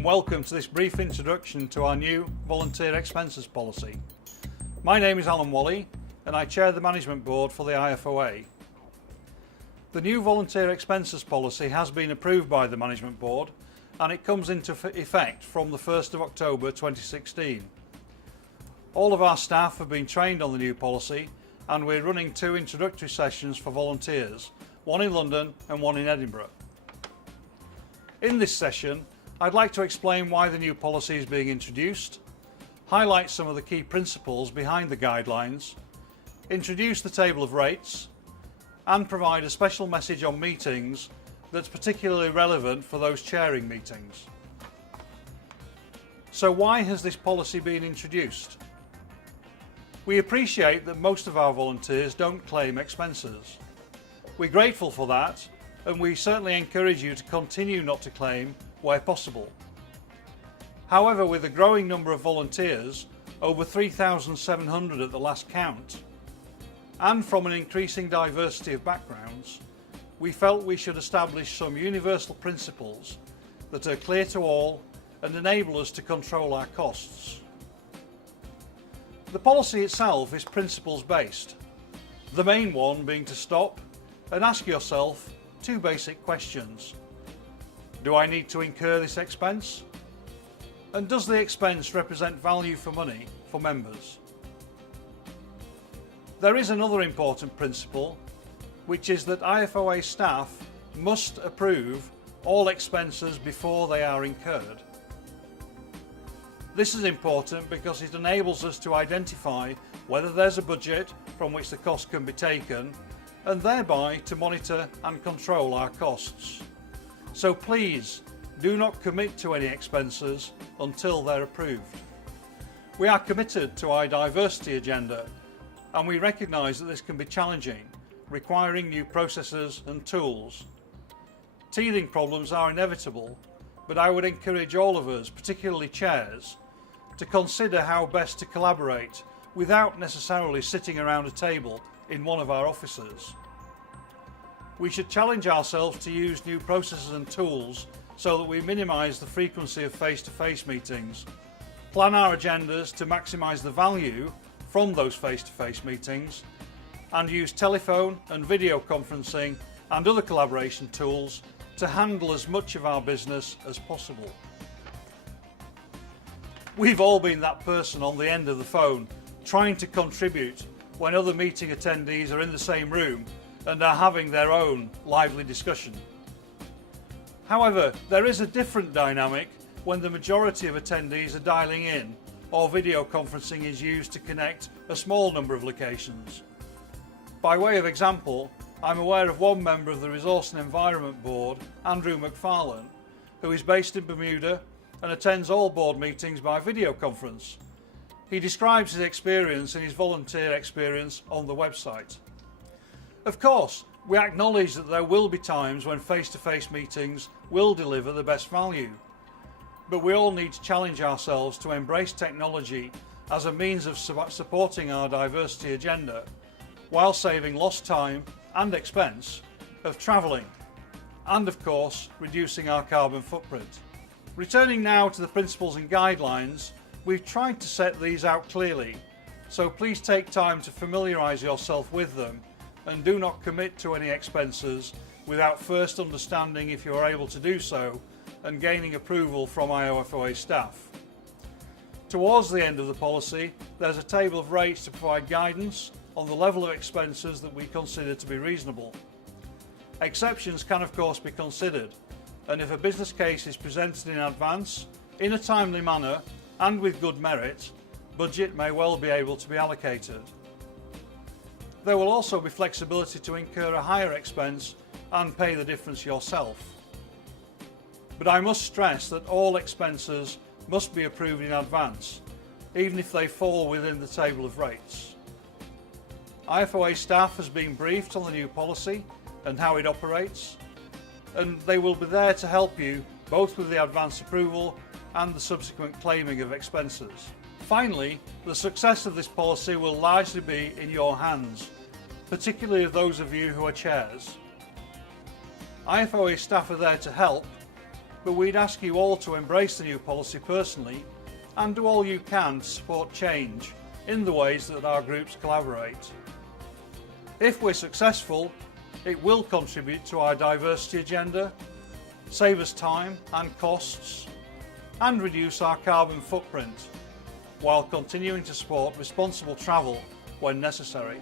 and welcome to this brief introduction to our new volunteer expenses policy. My name is Whalley and I chair the management board for the IFOA. The new volunteer expenses policy has been approved by the management board and it comes into effect from the 1st of October 2016. All of our staff have been trained on the new policy and we're running 2 introductory sessions for volunteers, one in London and one in Edinburgh. In this session, I'd like to explain why the new policy is being introduced, highlight some of the key principles behind the guidelines, introduce the table of rates, and provide a special message on meetings that's particularly relevant for those chairing meetings. So why has this policy been introduced? We appreciate that most of our volunteers don't claim expenses. We're grateful for that, and we certainly encourage you to continue not to claim where possible. However, with a growing number of volunteers, over 3,700 at the last count, and from an increasing diversity of backgrounds, we felt we should establish some universal principles that are clear to all and enable us to control our costs. The policy itself is principles based, the main one being to stop and ask yourself 2 basic questions. Do I need to incur this expense? And does the expense represent value for money for members? There is another important principle, which is that IFOA staff must approve all expenses before they are incurred. This is important because it enables us to identify whether there's a budget from which the cost can be taken, and thereby to monitor and control our costs. So please do not commit to any expenses until they're approved. We are committed to our diversity agenda and we recognise that this can be challenging, requiring new processes and tools. Teething problems are inevitable, but I would encourage all of us, particularly chairs, to consider how best to collaborate without necessarily sitting around a table in one of our offices. We should challenge ourselves to use new processes and tools so that we minimise the frequency of face-to-face meetings, plan our agendas to maximise the value from those face-to-face meetings, and use telephone and video conferencing and other collaboration tools to handle as much of our business as possible. We've all been that person on the end of the phone trying to contribute when other meeting attendees are in the same room and are having their own lively discussion. However, there is a different dynamic when the majority of attendees are dialing in or video conferencing is used to connect a small number of locations. By way of example, I'm aware of one member of the Resource and Environment Board, Andrew McFarlane, who is based in Bermuda and attends all board meetings by video conference. He describes his experience and his volunteer experience on the website. Of course, we acknowledge that there will be times when face-to-face meetings will deliver the best value, but we all need to challenge ourselves to embrace technology as a means of supporting our diversity agenda, while saving lost time and expense of travelling, and of course reducing our carbon footprint. Returning now to the principles and guidelines, we've tried to set these out clearly, so please take time to familiarise yourself with them and do not commit to any expenses without first understanding if you are able to do so and gaining approval from IFOA staff. Towards the end of the policy, there's a table of rates to provide guidance on the level of expenses that we consider to be reasonable. Exceptions can of course be considered, and if a business case is presented in advance, in a timely manner and with good merit, budget may well be able to be allocated. There will also be flexibility to incur a higher expense and pay the difference yourself. But I must stress that all expenses must be approved in advance, even if they fall within the table of rates. IFOA staff has been briefed on the new policy and how it operates, and they will be there to help you both with the advance approval and the subsequent claiming of expenses. Finally, the success of this policy will largely be in your hands, particularly those of you who are chairs. IFOA staff are there to help, but we'd ask you all to embrace the new policy personally and do all you can to support change in the ways that our groups collaborate. If we're successful, it will contribute to our diversity agenda, save us time and costs, and reduce our carbon footprint, while continuing to support responsible travel when necessary.